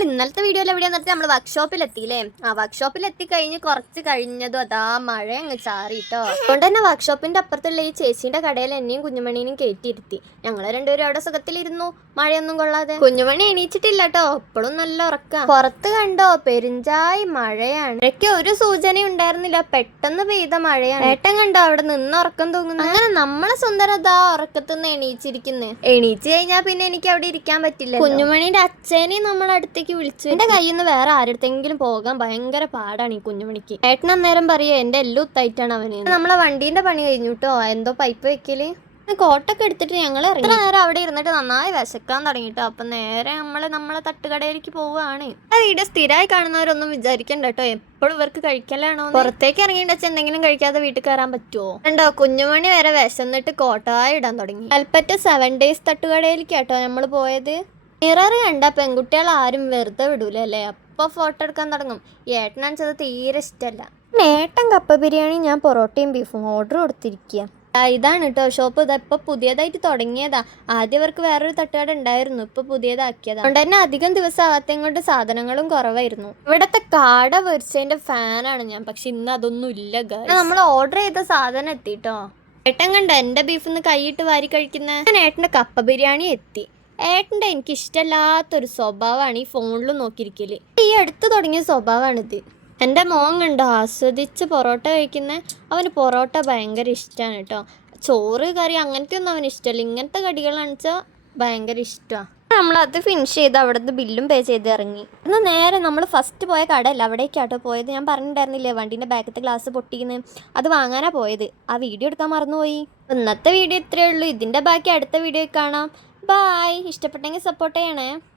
നമ്മൾ ഇന്നലത്തെ വീഡിയോയിൽ എവിടെയാന്ന് വെച്ചാൽ നമ്മൾ വർക്ക്ഷോപ്പിലെത്തിയില്ലേ. വർക്ക്ഷോപ്പിലെത്തി കഴിഞ്ഞ് കുറച്ച് കഴിഞ്ഞതും അതാ മഴ അങ്ങ് ചാറിട്ടോ. അതുകൊണ്ട് തന്നെ വർക്ക്ഷോപ്പിന്റെ അപ്പുറത്തുള്ള ഈ ചേച്ചീന്റെ കടയിൽ എന്നെയും കുഞ്ഞുമണീനെയും കയറ്റിയിരുത്തി. ഞങ്ങൾ രണ്ടുപേരും അവിടെ സുഖത്തിലിരുന്നു, മഴയൊന്നും കൊള്ളാതെ. കുഞ്ഞുമണി എണീച്ചിട്ടില്ല കേട്ടോ, എപ്പോഴും നല്ല ഉറക്കം. പുറത്ത് കണ്ടോ പെരുഞ്ചായി മഴയാണ്. ഇടയ്ക്ക് ഒരു സൂചന ഉണ്ടായിരുന്നില്ല, പെട്ടെന്ന് പെയ്ത മഴയാണ്. ഏട്ടൻ കണ്ടോ അവിടെ നിന്ന് ഉറക്കം തൂങ്ങുന്നു. അങ്ങനെ നമ്മളെ സുന്ദരതാ ഉറക്കത്തുനിന്ന് എണീച്ചിരിക്കുന്നേ. എണീച്ച് കഴിഞ്ഞാൽ പിന്നെ എനിക്ക് അവിടെ ഇരിക്കാൻ പറ്റില്ല. കുഞ്ഞുമണിന്റെ അച്ഛനെയും നമ്മളെ അടുത്തേക്ക് വിളിച്ചു. എന്റെ കയ്യിൽ നിന്ന് വേറെ ആരുടെങ്കിലും പോകാൻ ഭയങ്കര പാടാണ് ഈ കുഞ്ഞുമണിക്ക്. ഏട്ടൻ അന്നേരം പറയുക എന്റെ എല്ലാം ഉത്തായിട്ടാണ് അവന്. നമ്മളെ വണ്ടീന്റെ പണി കഴിഞ്ഞു കേട്ടോ, എന്തോ പൈപ്പ് വെക്കല്. കോട്ടൊക്കെ എടുത്തിട്ട് ഞങ്ങൾ ഇറങ്ങി. നേരം അവിടെ ഇരുന്നിട്ട് നന്നായി വിശക്കാൻ തുടങ്ങിട്ടോ. അപ്പൊ നേരെ നമ്മളെ തട്ടുകടയിലേക്ക് പോവുകയാണ്. ആ വീഡിയോ സ്ഥിരമായി കാണുന്നവരൊന്നും വിചാരിക്കണ്ട കേട്ടോ, എപ്പോഴും ഇവർക്ക് കഴിക്കലാണോ. പുറത്തേക്ക് ഇറങ്ങിയിട്ട് വെച്ചാൽ എന്തെങ്കിലും കഴിക്കാതെ വീട്ടിൽ കയറാൻ പറ്റുമോ? കണ്ടോ കുഞ്ഞുമണി വരെ വിശന്നിട്ട് കോട്ടായി ഇടാൻ തുടങ്ങി. കൽപ്പറ്റ 7 days തട്ടുകടയിലേക്ക് കേട്ടോ നമ്മൾ പോയത്. മിറർ കണ്ട പെൺകുട്ടികൾ ആരും വെറുതെ വിടൂല അല്ലേ, അപ്പൊ ഫോട്ടോ എടുക്കാൻ തുടങ്ങും. ഏട്ടനാണിച്ചത് തീരെ ഇഷ്ടമല്ല. ഏട്ടൻ കപ്പ ബിരിയാണി, ഞാൻ പൊറോട്ടയും ബീഫും ഓർഡർ കൊടുത്തിരിക്കുക. ഇതാണ് കേട്ടോ ഷോപ്പ്. ഇപ്പൊ പുതിയതായിട്ട് തുടങ്ങിയതാ. ആദ്യം അവർക്ക് വേറൊരു തട്ടുകട ഉണ്ടായിരുന്നു, ഇപ്പൊ പുതിയതാക്കിയതാ. അതുകൊണ്ട് തന്നെ അധികം ദിവസം ആവാത്തയും കൊണ്ട് സാധനങ്ങളും കുറവായിരുന്നു. ഇവിടത്തെ കാട പൊരിച്ചതിന്റെ ഫാനാണ് ഞാൻ, പക്ഷെ ഇന്ന് അതൊന്നും ഇല്ല. നമ്മൾ ഓർഡർ ചെയ്ത സാധനം എത്തിട്ടോ. ഏട്ടൻ കണ്ട എന്റെ ബീഫിന്ന് കൈയിട്ട് വാരി കഴിക്കുന്ന. ഏട്ടന്റെ കപ്പ ബിരിയാണി എത്തി. ഏട്ടൻ്റെ എനിക്ക് ഇഷ്ടമല്ലാത്തൊരു സ്വഭാവമാണ് ഈ ഫോണിൽ നോക്കിയിരിക്കല്. ഈ അടുത്ത് തുടങ്ങിയ സ്വഭാവമാണിത്. എൻ്റെ മോൻ കണ്ടോ ആസ്വദിച്ച് പൊറോട്ട കഴിക്കുന്ന. അവന് പൊറോട്ട ഭയങ്കര ഇഷ്ടമാണ് കേട്ടോ. ചോറ് കറി അങ്ങനത്തെ ഒന്നും അവന് ഇഷ്ടമല്ല, ഇങ്ങനത്തെ കടികളാണെന്ന് വെച്ചാൽ ഭയങ്കര ഇഷ്ടമാണ്. നമ്മളത് ഫിനിഷ് ചെയ്ത് അവിടുന്ന് ബില്ലും പേ ചെയ്ത് ഇറങ്ങി. എന്നാൽ നേരെ നമ്മൾ ഫസ്റ്റ് പോയ കടയല്ല, അവിടേക്കാട്ടോ പോയത്. ഞാൻ പറഞ്ഞിട്ടുണ്ടായിരുന്നില്ലേ വണ്ടീൻ്റെ ബാക്കത്തെ ഗ്ലാസ് പൊട്ടിക്കുന്നത്, അത് വാങ്ങാനാണ് പോയത്. ആ വീഡിയോ എടുക്കാൻ മറന്നുപോയി. ഇന്നത്തെ വീഡിയോ ഇത്രയേ ഉള്ളൂ. ഇതിൻ്റെ ബാക്കി അടുത്ത വീഡിയോയിൽ കാണാം. ബായ്. ഇഷ്ടപ്പെട്ടെങ്കിൽ സപ്പോർട്ട് ചെയ്യണേ.